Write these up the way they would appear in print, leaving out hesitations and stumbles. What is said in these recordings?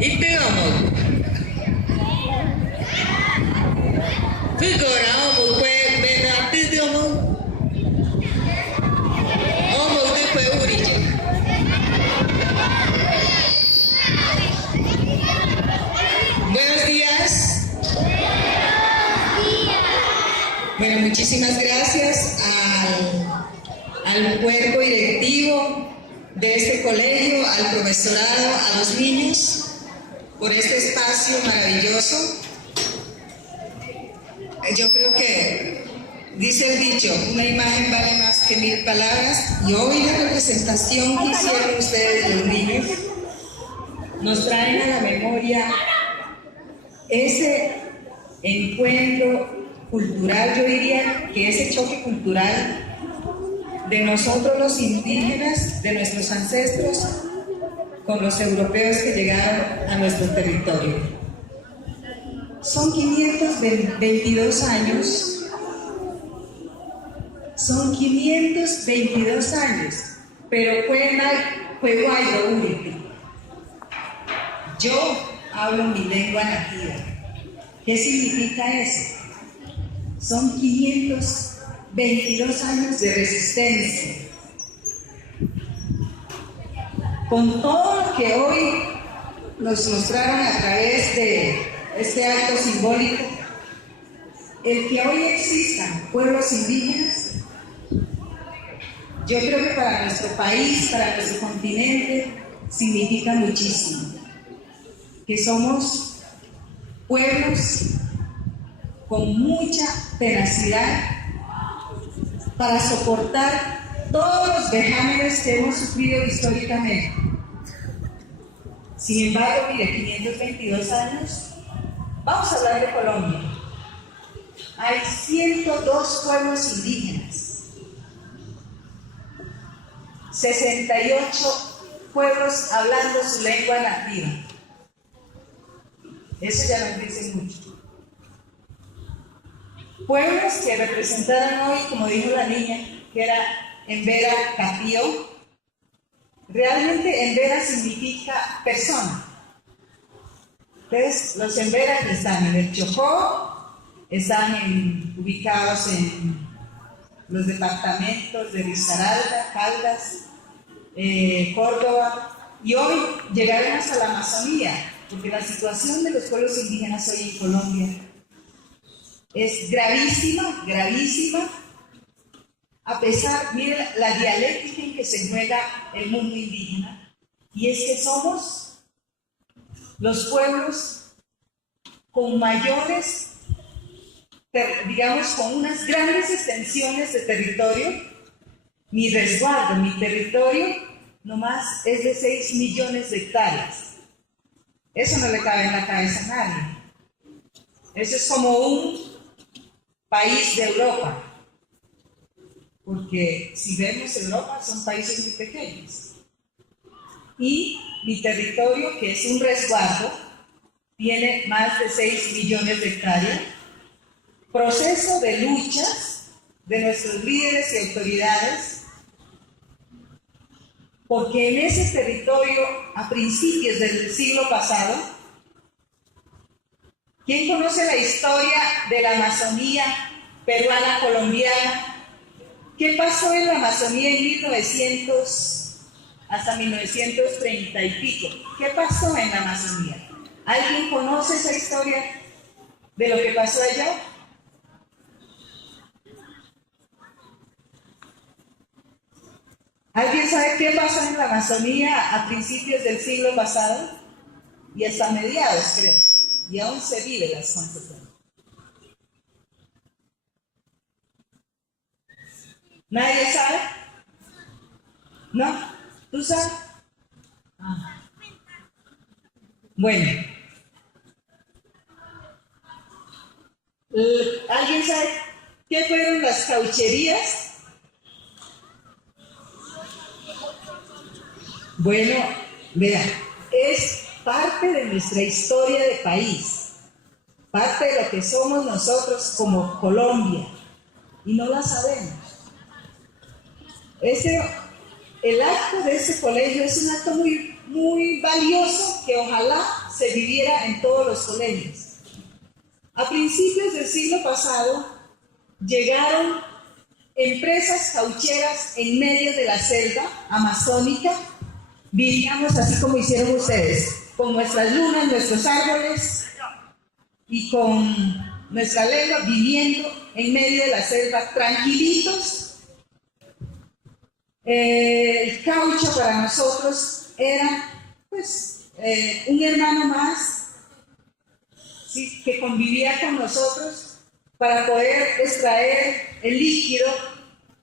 이때가 뭐 그거랑 뭐 내가 뜯어 뭐 그 우리죠. Buenos días. Bueno, muchísimas gracias al cuerpo directivo de este colegio, al profesorado, a los niños, por este espacio maravilloso. Yo creo que dice el dicho, una imagen vale más que 1000 palabras, y hoy la representación que hicieron ustedes, los niños, nos traen a la memoria ese encuentro cultural, yo diría que ese choque cultural de nosotros los indígenas, de nuestros ancestros, con los europeos que llegaron a nuestro territorio. Son 522 años, pero fue guayo único. Yo hablo mi lengua nativa. ¿Qué significa eso? Son 522 años de resistencia. Con todo lo que hoy nos mostraron a través de este acto simbólico, el que hoy existan pueblos indígenas, yo creo que para nuestro país, para nuestro continente, significa muchísimo. Que somos pueblos con mucha tenacidad para soportar todos los vejámenes que hemos sufrido históricamente. Sin embargo, mire, 522 años, vamos a hablar de Colombia. Hay 102 pueblos indígenas, 68 pueblos hablando su lengua nativa. Eso ya nos dice mucho. Pueblos que representaron hoy, como dijo la niña, que era Embera Capío. Realmente Embera significa persona. Entonces, los Emberas están en el Chocó, están ubicados en los departamentos de Risaralda, Caldas, Córdoba, y hoy llegaron hasta la Amazonía, porque la situación de los pueblos indígenas hoy en Colombia es gravísima, gravísima, a pesar, miren la dialéctica en que se juega el mundo indígena, y es que somos los pueblos con mayores, digamos, con unas grandes extensiones de territorio. Mi resguardo, mi territorio, nomás es de 6 millones de hectáreas. Eso no le cabe en la cabeza a nadie. Eso es como un país de Europa. Porque si vemos Europa, son países muy pequeños. Y mi territorio, que es un resguardo, tiene más de 6 millones de hectáreas. Proceso de luchas de nuestros líderes y autoridades, porque en ese territorio, a principios del siglo pasado, ¿quién conoce la historia de la Amazonía peruana colombiana? ¿Qué pasó en la Amazonía en 1900 hasta 1930 y pico? ¿Qué pasó en la Amazonía? ¿Alguien conoce esa historia de lo que pasó allá? ¿Alguien sabe qué pasó en la Amazonía a principios del siglo pasado? Y hasta mediados, creo. Y aún se vive las consecuencias. ¿Nadie sabe? ¿No? ¿Tú sabes? Ah. Bueno. ¿Alguien sabe qué fueron las caucherías? Bueno, vea, es parte de nuestra historia de país, parte de lo que somos nosotros como Colombia, y no la sabemos. El acto de ese colegio es un acto muy valioso que ojalá se viviera en todos los colegios. A principios del siglo pasado llegaron empresas caucheras en medio de la selva amazónica. Vivíamos así como hicieron ustedes, con nuestras lunas, nuestros árboles y con nuestra lengua, viviendo en medio de la selva tranquilitos. El caucho para nosotros era pues un hermano más, ¿sí?, que convivía con nosotros para poder extraer el líquido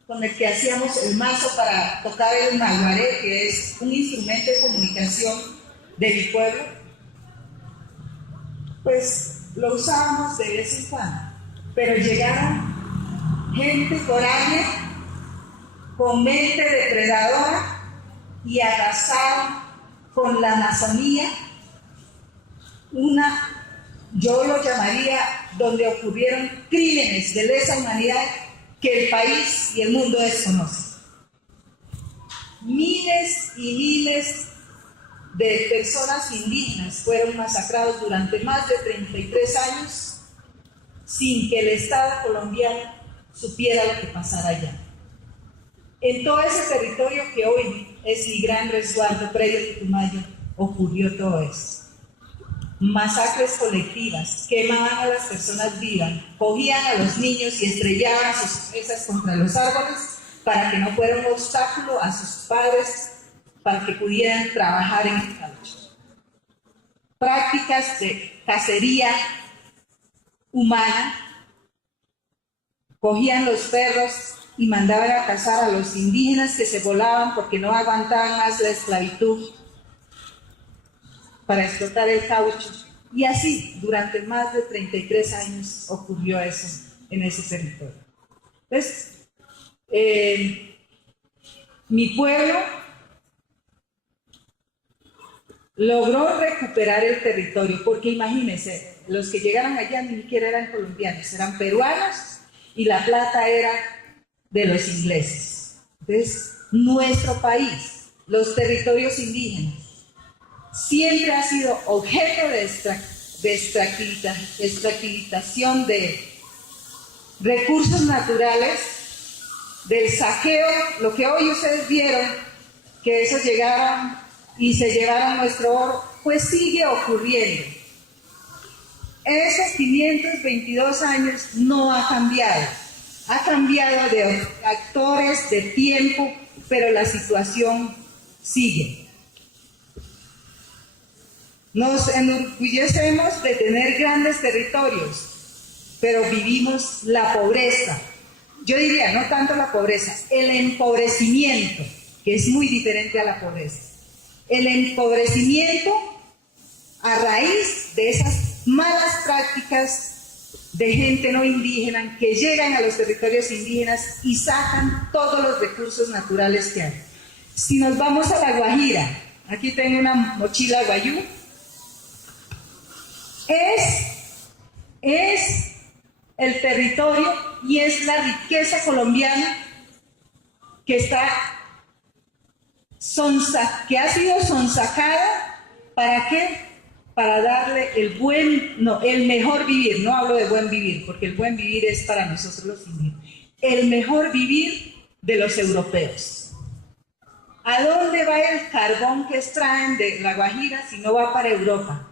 con el que hacíamos el mazo para tocar el maguaré, que es un instrumento de comunicación de mi pueblo. Pues lo usábamos de vez en cuando, pero llegaron gente foránea con mente depredadora y arrasaron con la Amazonía, yo lo llamaría, donde ocurrieron crímenes de lesa humanidad que el país y el mundo desconocen. Miles y miles de personas indígenas fueron masacrados durante más de 33 años sin que el Estado colombiano supiera lo que pasara allá. En todo ese territorio que hoy es mi gran resguardo, predio Putumayo, ocurrió todo eso. Masacres colectivas, quemaban a las personas vivas, cogían a los niños y estrellaban sus cabezas contra los árboles para que no fuera un obstáculo a sus padres para que pudieran trabajar en el caucho. Prácticas de cacería humana, cogían los perros y mandaban a cazar a los indígenas que se volaban porque no aguantaban más la esclavitud para explotar el caucho. Y así, durante más de 33 años ocurrió eso en ese territorio. Entonces, mi pueblo logró recuperar el territorio, porque imagínense, los que llegaron allá ni siquiera eran colombianos, eran peruanos y la plata era de los ingleses. Entonces, nuestro país, los territorios indígenas, siempre ha sido objeto de extractivización de recursos naturales, del saqueo, lo que hoy ustedes vieron, que esos llegaron y se llevaron nuestro oro, pues sigue ocurriendo. Esos 522 años no ha cambiado de actores, de tiempo, pero la situación sigue. Nos enorgullecemos de tener grandes territorios, pero vivimos la pobreza. Yo diría, no tanto la pobreza, el empobrecimiento, que es muy diferente a la pobreza. El empobrecimiento a raíz de esas malas prácticas de gente no indígena que llegan a los territorios indígenas y sacan todos los recursos naturales que hay. Si nos vamos a la Guajira, aquí tengo una mochila guayú, es el territorio y es la riqueza colombiana que ha sido sonsacada. ¿Para qué? Para darle el mejor vivir. No hablo de buen vivir, porque el buen vivir es para nosotros los indígenas. El mejor vivir de los europeos. ¿A dónde va el carbón que extraen de la Guajira si no va para Europa?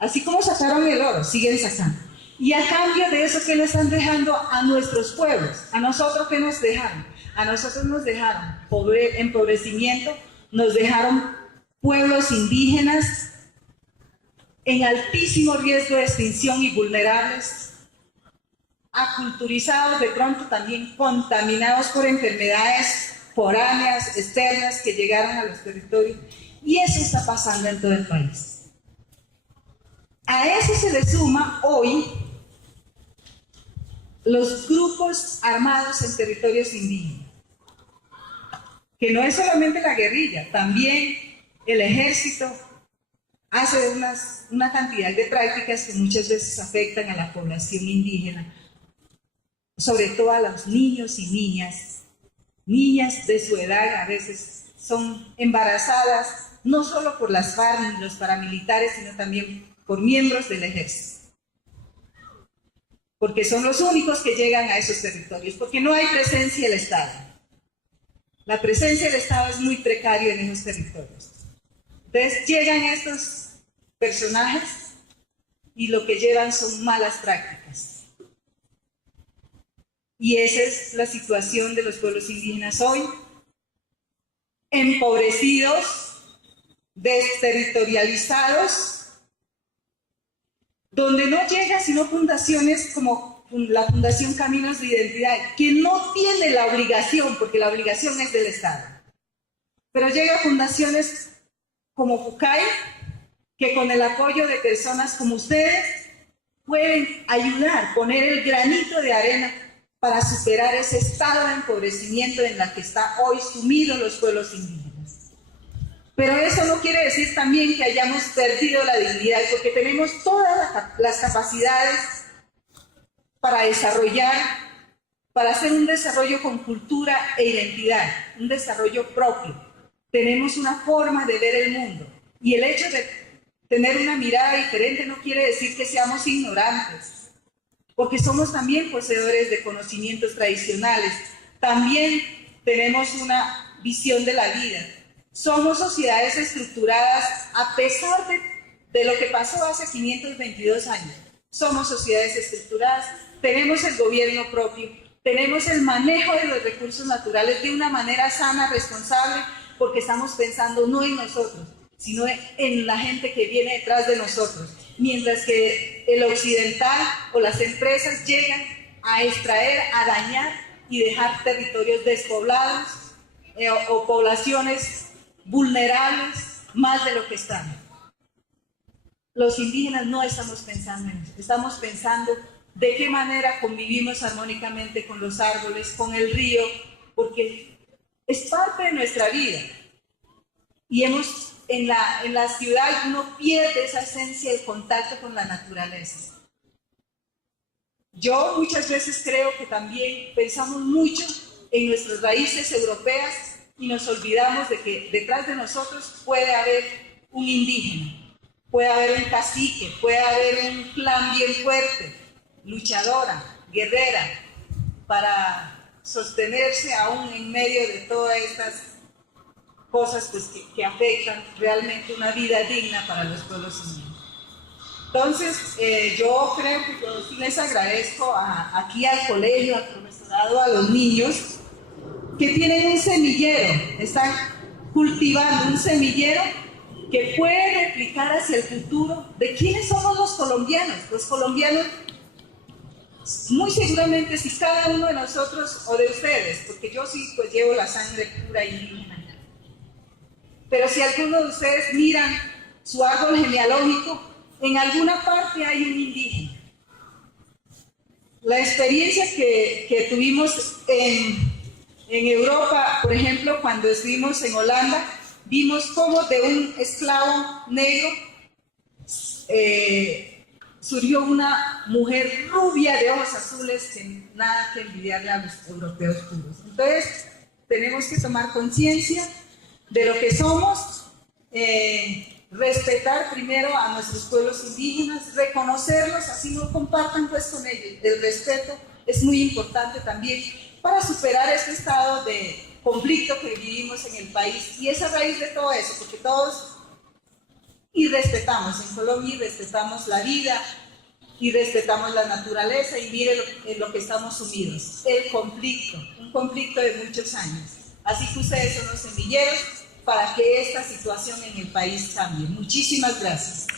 Así como sacaron el oro, siguen sacando. Y a cambio de eso, ¿qué le están dejando a nuestros pueblos? ¿A nosotros qué nos dejaron? A nosotros nos dejaron empobrecimiento, nos dejaron pueblos indígenas en altísimo riesgo de extinción y vulnerables, aculturizados, de pronto también contaminados por enfermedades foráneas, externas, que llegaron a los territorios. Y eso está pasando en todo el país. A eso se le suma hoy los grupos armados en territorios indígenas, que no es solamente la guerrilla, también el ejército hace una cantidad de prácticas que muchas veces afectan a la población indígena, sobre todo a los niños y niñas de su edad, a veces son embarazadas no solo por las FARC y los paramilitares, sino también por miembros del ejército. Porque son los únicos que llegan a esos territorios, porque no hay presencia del Estado. La presencia del Estado es muy precaria en esos territorios. Entonces llegan estos personajes y lo que llevan son malas prácticas. Y esa es la situación de los pueblos indígenas hoy, empobrecidos, desterritorializados, donde no llega sino fundaciones como la Fundación Caminos de Identidad, que no tiene la obligación, porque la obligación es del Estado, pero llega fundaciones como FUCAI, que con el apoyo de personas como ustedes pueden ayudar, poner el granito de arena para superar ese estado de empobrecimiento en la que está hoy sumidos los pueblos indígenas. Pero eso no quiere decir también que hayamos perdido la dignidad, porque tenemos todas las capacidades para desarrollar, para hacer un desarrollo con cultura e identidad, un desarrollo propio. Tenemos una forma de ver el mundo, y el hecho de tener una mirada diferente no quiere decir que seamos ignorantes, porque somos también poseedores de conocimientos tradicionales, también tenemos una visión de la vida. Somos sociedades estructuradas a pesar de lo que pasó hace 522 años. Somos sociedades estructuradas, tenemos el gobierno propio, tenemos el manejo de los recursos naturales de una manera sana, responsable, porque estamos pensando no en nosotros, sino en la gente que viene detrás de nosotros. Mientras que el occidental o las empresas llegan a extraer, a dañar y dejar territorios despoblados o poblaciones vulnerables más de lo que están. Los indígenas no estamos pensando en eso, estamos pensando de qué manera convivimos armónicamente con los árboles, con el río, porque es parte de nuestra vida. Y en la ciudad uno pierde esa esencia del contacto con la naturaleza. Yo muchas veces creo que también pensamos mucho en nuestras raíces europeas y nos olvidamos de que detrás de nosotros puede haber un indígena, puede haber un cacique, puede haber un clan bien fuerte, luchadora, guerrera, para sostenerse aún en medio de todas estas cosas pues, que afectan realmente una vida digna para los pueblos indígenas. Entonces, yo creo que yo sí les agradezco aquí al colegio, al profesorado, a los niños, que tienen un semillero, están cultivando un semillero que puede replicar hacia el futuro de quiénes somos los colombianos. Los colombianos, muy seguramente, si cada uno de nosotros o de ustedes, porque yo sí pues llevo la sangre pura indígena, pero si alguno de ustedes miran su árbol genealógico, en alguna parte hay un indígena. La experiencia que tuvimos en Europa, por ejemplo, cuando estuvimos en Holanda, vimos cómo de un esclavo negro surgió una mujer rubia de ojos azules que nada que envidiarle a los europeos puros. Entonces, tenemos que tomar conciencia de lo que somos, respetar primero a nuestros pueblos indígenas, reconocerlos, así no compartan pues con ellos. El respeto es muy importante también para superar este estado de conflicto que vivimos en el país, y es a raíz de todo eso, porque todos irrespetamos en Colombia, y respetamos la vida, y respetamos la naturaleza, y mire en lo que estamos sumidos, el conflicto, un conflicto de muchos años. Así que ustedes son los semilleros para que esta situación en el país cambie. Muchísimas gracias.